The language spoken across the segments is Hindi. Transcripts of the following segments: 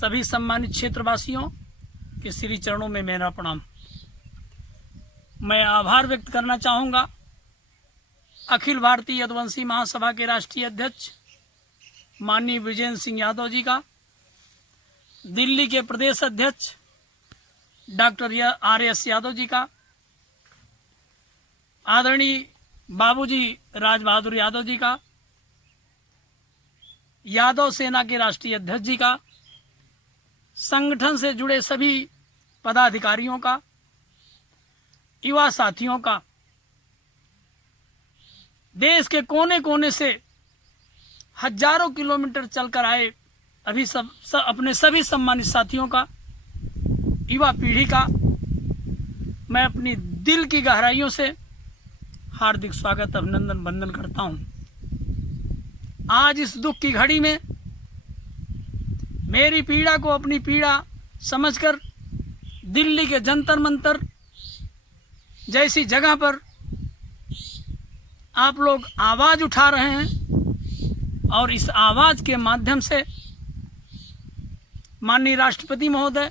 सभी सम्मानित क्षेत्रवासियों के श्री चरणों में मेरा प्रणाम। मैं आभार व्यक्त करना चाहूँगा अखिल भारतीय यदुवंशी महासभा के राष्ट्रीय अध्यक्ष माननीय विजेंद्र सिंह यादव जी का, दिल्ली के प्रदेश अध्यक्ष डॉक्टर आर.एस. यादव जी का, आदरणीय बाबूजी राज बहादुर यादव जी का, यादव सेना के राष्ट्रीय अध्यक्ष जी का, संगठन से जुड़े सभी पदाधिकारियों का, युवा साथियों का, देश के कोने कोने से हजारों किलोमीटर चलकर आए अपने सभी सम्मानित साथियों का, युवा पीढ़ी का मैं अपनी दिल की गहराइयों से हार्दिक स्वागत, अभिनंदन, वंदन करता हूं। आज इस दुख की घड़ी में मेरी पीड़ा को अपनी पीड़ा समझकर दिल्ली के जंतर मंतर जैसी जगह पर आप लोग आवाज उठा रहे हैं और इस आवाज के माध्यम से माननीय राष्ट्रपति महोदय,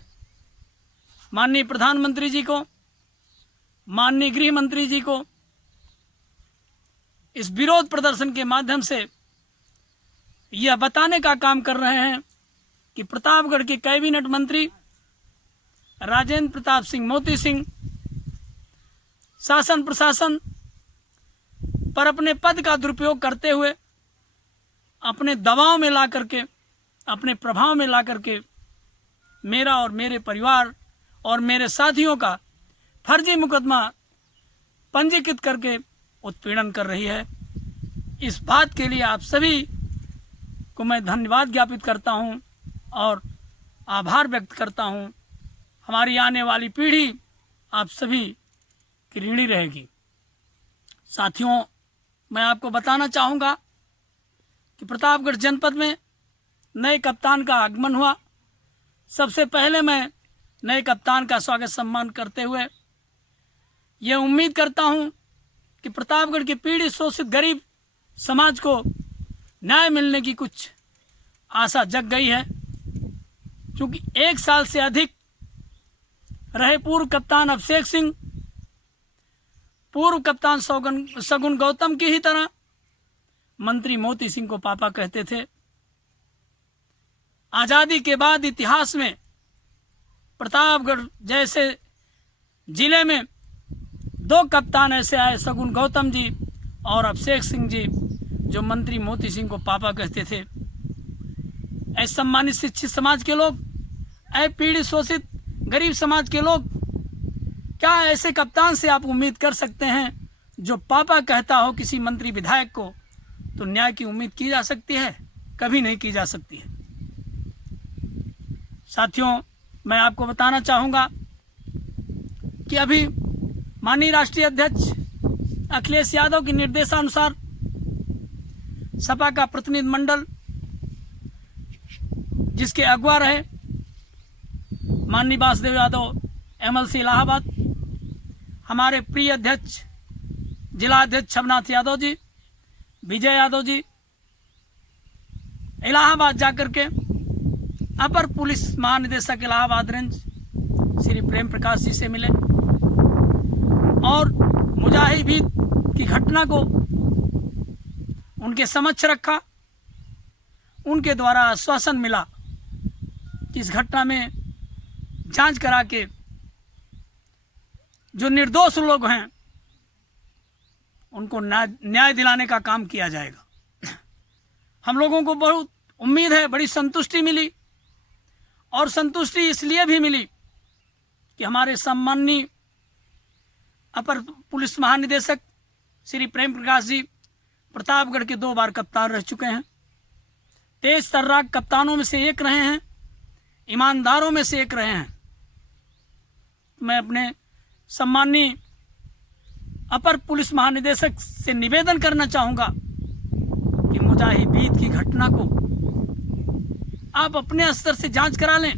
माननीय प्रधानमंत्री जी को, माननीय गृह मंत्री जी को इस विरोध प्रदर्शन के माध्यम से यह बताने का काम कर रहे हैं कि प्रतापगढ़ के कैबिनेट मंत्री राजेंद्र प्रताप सिंह मोती सिंह शासन प्रशासन पर अपने पद का दुरुपयोग करते हुए अपने दबाव में ला करके, अपने प्रभाव में ला करके मेरा और मेरे परिवार और मेरे साथियों का फर्जी मुकदमा पंजीकृत करके उत्पीड़न कर रही है। इस बात के लिए आप सभी को मैं धन्यवाद ज्ञापित करता हूं और आभार व्यक्त करता हूं। हमारी आने वाली पीढ़ी आप सभी की ऋणी रहेगी। साथियों, मैं आपको बताना चाहूँगा कि प्रतापगढ़ जनपद में नए कप्तान का आगमन हुआ। सबसे पहले मैं नए कप्तान का स्वागत सम्मान करते हुए यह उम्मीद करता हूँ कि प्रतापगढ़ के पीड़ित शोषित गरीब समाज को न्याय मिलने की कुछ आशा जग गई है, क्योंकि 1 साल से अधिक रहे पूर्व कप्तान अभिषेक सिंह पूर्व कप्तान सगुन गौतम की ही तरह मंत्री मोती सिंह को पापा कहते थे। आजादी के बाद इतिहास में प्रतापगढ़ जैसे जिले में 2 कप्तान ऐसे आए, सगुन गौतम जी और अभिषेक सिंह जी, जो मंत्री मोती सिंह को पापा कहते थे। ऐसे सम्मानित शिक्षित समाज के लोग, ऐसे पीड़ित शोषित गरीब समाज के लोग, क्या ऐसे कप्तान से आप उम्मीद कर सकते हैं जो पापा कहता हो किसी मंत्री विधायक को? तो न्याय की उम्मीद की जा सकती है? कभी नहीं की जा सकती है। साथियों, मैं आपको बताना चाहूँगा कि अभी माननीय राष्ट्रीय अध्यक्ष अखिलेश यादव के निर्देशानुसार सपा का प्रतिनिधि मंडल, जिसके अगुवा रहे माननीय वासुदेव यादव एमएलसी इलाहाबाद, हमारे प्रिय अध्यक्ष जिला अध्यक्ष छबनाथ यादव जी, विजय यादव जी इलाहाबाद जाकर के अपर पुलिस महानिदेशक इलाहाबाद रेंज श्री प्रेम प्रकाश जी से मिले और मुजाहिदीन की घटना को उनके समक्ष रखा। उनके द्वारा आश्वासन मिला कि इस घटना में जांच करा के जो निर्दोष लोग हैं उनको न्याय दिलाने का काम किया जाएगा। हम लोगों को बहुत उम्मीद है, बड़ी संतुष्टि मिली और संतुष्टि इसलिए भी मिली कि हमारे सम्माननीय अपर पुलिस महानिदेशक श्री प्रेम प्रकाश जी प्रतापगढ़ के 2 बार कप्तान रह चुके हैं। तेज तर्राक कप्तानों में से एक रहे हैं, ईमानदारों में से एक रहे हैं। मैं अपने सम्माननीय अपर पुलिस महानिदेशक से निवेदन करना चाहूँगा कि मुजाहिदीन की घटना को आप अपने स्तर से जांच करा लें।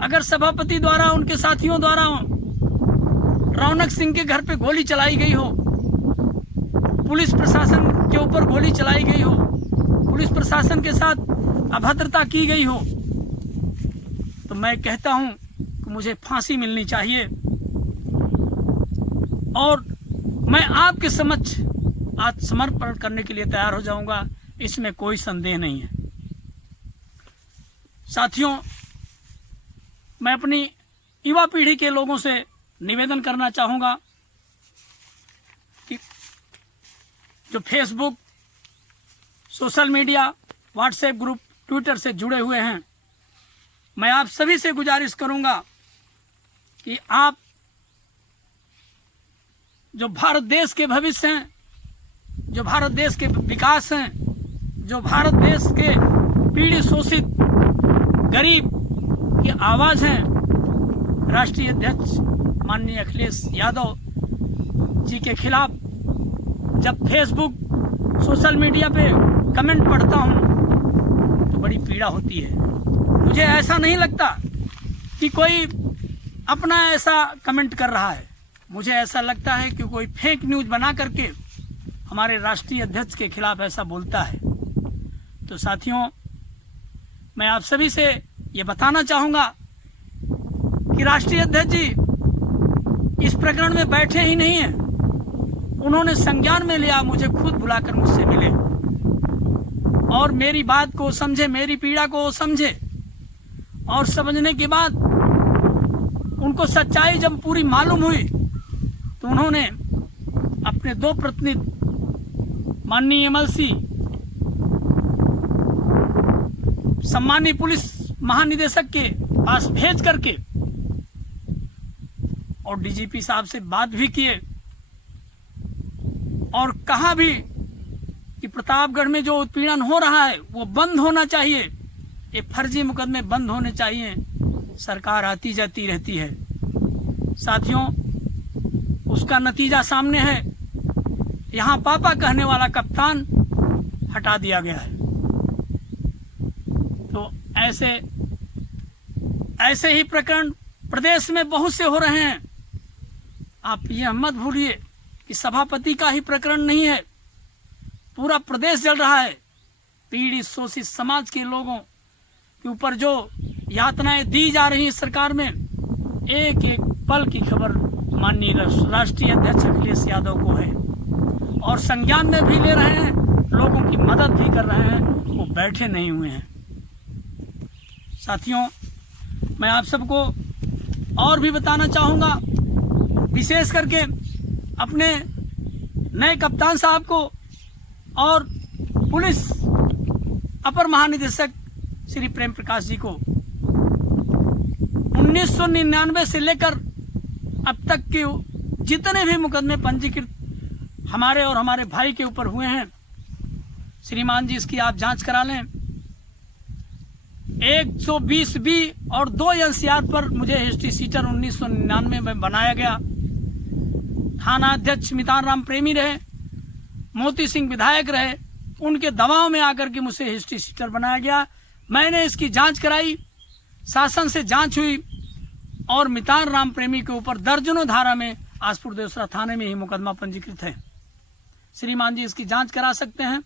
अगर सभापति द्वारा, उनके साथियों द्वारा रौनक सिंह के घर पे गोली चलाई गई हो, पुलिस प्रशासन के ऊपर गोली चलाई गई हो, पुलिस प्रशासन के साथ अभद्रता की गई हो तो मैं कहता हूं कि मुझे फांसी मिलनी चाहिए और मैं आपके समक्ष आत्मसमर्पण करने के लिए तैयार हो जाऊंगा, इसमें कोई संदेह नहीं है। साथियों, मैं अपनी युवा पीढ़ी के लोगों से निवेदन करना चाहूंगा कि जो Facebook, social media, WhatsApp group, Twitter से जुड़े हुए हैं, मैं आप सभी से गुजारिश करूंगा कि आप जो भारत देश के भविष्य हैं, जो भारत देश के विकास हैं, जो भारत देश के पीड़ित शोषित गरीब की आवाज हैं, राष्ट्रीय अध्यक्ष माननीय अखिलेश यादव जी के खिलाफ जब फेसबुक, सोशल मीडिया पे कमेंट पढ़ता हूं तो बड़ी पीड़ा होती है। मुझे ऐसा नहीं लगता कि कोई अपना ऐसा कमेंट कर रहा है, मुझे ऐसा लगता है कि कोई फेक न्यूज बना करके हमारे राष्ट्रीय अध्यक्ष के खिलाफ ऐसा बोलता है। तो साथियों, मैं आप सभी से ये बताना चाहूंगा कि राष्ट्रीय अध्यक्ष जी इस प्रकरण में बैठे ही नहीं हैं, उन्होंने संज्ञान में लिया, मुझे खुद बुलाकर मुझसे मिले और मेरी बात को समझे, मेरी पीड़ा को समझे और समझने के बाद उनको सच्चाई जब पूरी मालूम हुई तो उन्होंने अपने 2 प्रतिनिधि माननीय एमएलसी, सम्मानीय पुलिस महानिदेशक के पास भेज करके और डीजीपी साहब से बात भी किए और कहा भी कि प्रतापगढ़ में जो उत्पीड़न हो रहा है वो बंद होना चाहिए, ये फर्जी मुकदमे बंद होने चाहिए। सरकार आती जाती रहती है। साथियों, उसका नतीजा सामने है, यहां पापा कहने वाला कप्तान हटा दिया गया है। तो ऐसे ही प्रकरण प्रदेश में बहुत से हो रहे हैं। आप यह मत भूलिए कि सभापति का ही प्रकरण नहीं है, पूरा प्रदेश जल रहा है। पीड़ित शोषित समाज के लोगों के ऊपर जो यातनाएं दी जा रही है सरकार में, एक एक पल की खबर माननीय राष्ट्रीय अध्यक्ष अखिलेश यादव को है और संज्ञान में भी ले रहे हैं, लोगों की मदद भी कर रहे हैं, वो बैठे नहीं हुए हैं। साथियों, मैं आप सबको और भी बताना चाहूंगा, विशेष करके अपने नए कप्तान साहब को और पुलिस अपर महानिदेशक श्री प्रेम प्रकाश जी को 1999 से लेकर अब तक के जितने भी मुकदमे पंजीकृत हमारे और हमारे भाई के ऊपर हुए हैं, श्रीमान जी इसकी आप जांच करा लें। 120 बी और 2 एनसीआर पर मुझे हिस्ट्री सीटर 1999 में बनाया गया। थाना अध्यक्ष मितान राम प्रेमी रहे, मोती सिंह विधायक रहे, उनके दबाव में आकर के मुझे हिस्ट्री सीटर बनाया गया। मैंने इसकी जांच कराई, शासन से जांच हुई और मितान राम प्रेमी के ऊपर दर्जनों धारा में आसपुर देवसरा थाने में ही मुकदमा पंजीकृत है। श्रीमान जी इसकी जांच करा सकते हैं।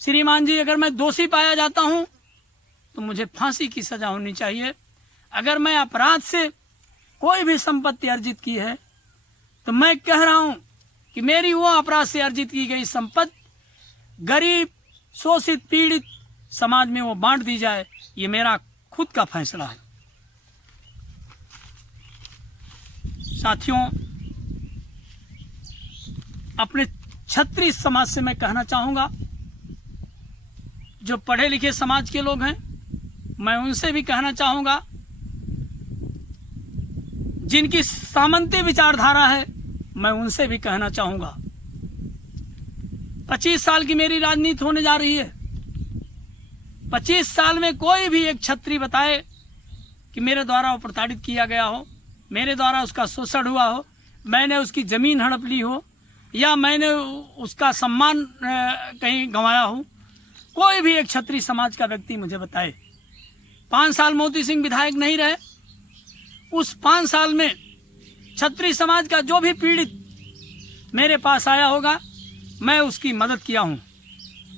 श्रीमान जी, अगर मैं दोषी पाया जाता हूं तो मुझे फांसी की सजा होनी चाहिए। अगर मैं अपराध से कोई भी संपत्ति अर्जित की है तो मैं कह रहा हूं कि मेरी वो अपराध से अर्जित की गई संपत्ति गरीब शोषित पीड़ित समाज में वो बांट दी जाए, ये मेरा खुद का फैसला है। साथियों, अपने क्षत्रिय समाज से मैं कहना चाहूंगा, जो पढ़े लिखे समाज के लोग हैं, मैं उनसे भी कहना चाहूंगा, जिनकी सामंती विचारधारा है, मैं उनसे भी कहना चाहूंगा। 25 साल की मेरी राजनीति होने जा रही है। 25 साल में कोई भी एक क्षत्रिय बताए कि मेरे द्वारा वो प्रताड़ित किया गया हो, मेरे द्वारा उसका शोषण हुआ हो, मैंने उसकी जमीन हड़प ली हो या मैंने उसका सम्मान कहीं गंवाया हो। कोई भी एक क्षत्रिय समाज का व्यक्ति मुझे बताए। 5 साल मोती सिंह विधायक नहीं रहे, उस 5 साल में क्षत्रिय समाज का जो भी पीड़ित मेरे पास आया होगा, मैं उसकी मदद किया हूं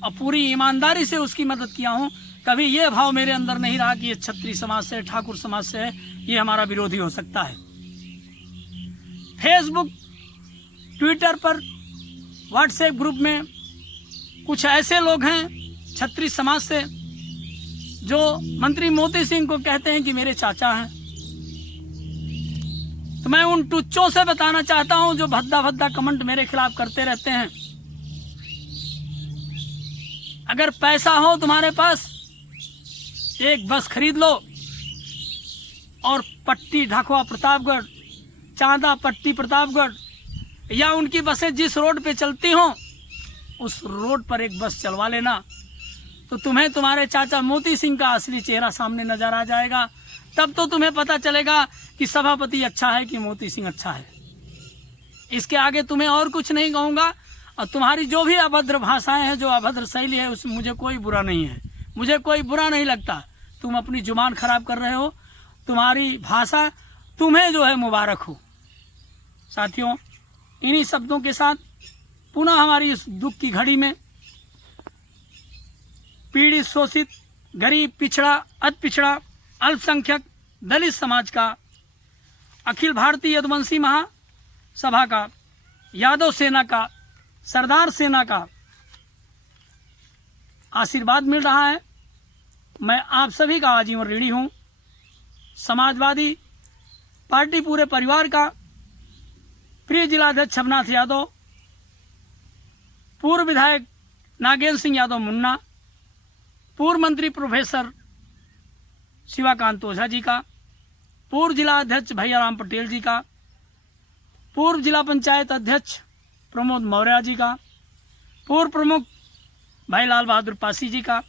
और पूरी ईमानदारी से उसकी मदद किया हूं। कभी ये भाव मेरे अंदर नहीं रहा कि ये क्षत्रिय समाज से, ठाकुर समाज से है, ये हमारा विरोधी हो सकता है। फेसबुक, ट्विटर पर, व्हाट्सएप ग्रुप में कुछ ऐसे लोग हैं क्षत्रिय समाज से जो मंत्री मोती सिंह को कहते हैं कि मेरे चाचा हैं। तो मैं उन टुच्चों से बताना चाहता हूं जो भद्दा भद्दा कमेंट मेरे खिलाफ करते रहते हैं, अगर पैसा हो तुम्हारे पास, एक बस खरीद लो और पट्टी ढाकुआ प्रतापगढ़, चांदा पट्टी प्रतापगढ़, या उनकी बसें जिस रोड पे चलती हों उस रोड पर एक बस चलवा लेना, तो तुम्हें तुम्हारे चाचा मोती सिंह का असली चेहरा सामने नजर आ जाएगा। तब तो तुम्हें पता चलेगा कि सभापति अच्छा है कि मोती सिंह अच्छा है। इसके आगे तुम्हें और कुछ नहीं कहूँगा। और तुम्हारी जो भी अभद्र भाषाएं हैं, जो अभद्र शैली है, उसमें मुझे कोई बुरा नहीं है, मुझे कोई बुरा नहीं लगता। तुम अपनी जुबान खराब कर रहे हो, तुम्हारी भाषा तुम्हें जो है मुबारक हो। साथियों, इन्हीं शब्दों के साथ पुनः हमारी इस दुख की घड़ी में पीड़ित, शोषित, गरीब, पिछड़ा, अति पिछड़ा, अल्पसंख्यक, दलित समाज का, अखिल भारतीय यदुवंशी महासभा का, यादव सेना का, सरदार सेना का आशीर्वाद मिल रहा है। मैं आप सभी का आजीवन ऋणी हूं। समाजवादी पार्टी पूरे परिवार का प्रिय जिलाध्यक्ष छबनाथ यादव, पूर्व विधायक नागेंद्र सिंह यादव मुन्ना, पूर्व मंत्री प्रोफेसर शिवाकांत ओझा जी का, पूर्व जिला अध्यक्ष भैयाराम पटेल जी का, पूर्व जिला पंचायत अध्यक्ष प्रमोद मौर्य जी का, पूर्व प्रमुख भाई लाल बहादुर पासी जी का,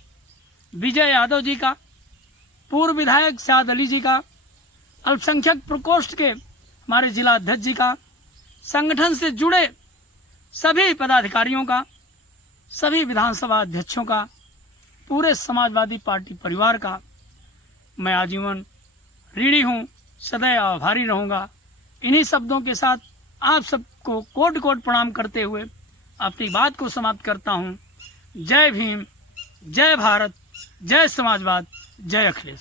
विजय यादव जी का, पूर्व विधायक साद अली जी का, अल्पसंख्यक प्रकोष्ठ के हमारे जिला अध्यक्ष जी का, संगठन से जुड़े सभी पदाधिकारियों का, सभी विधानसभा अध्यक्षों का, पूरे समाजवादी पार्टी परिवार का मैं आजीवन ऋणी हूँ, सदैव आभारी रहूँगा। इन्हीं शब्दों के साथ आप सबको कोटि कोटि प्रणाम करते हुए अपनी बात को समाप्त करता हूँ। जय भीम, जय भारत, जय समाजवाद, जय अखिलेश।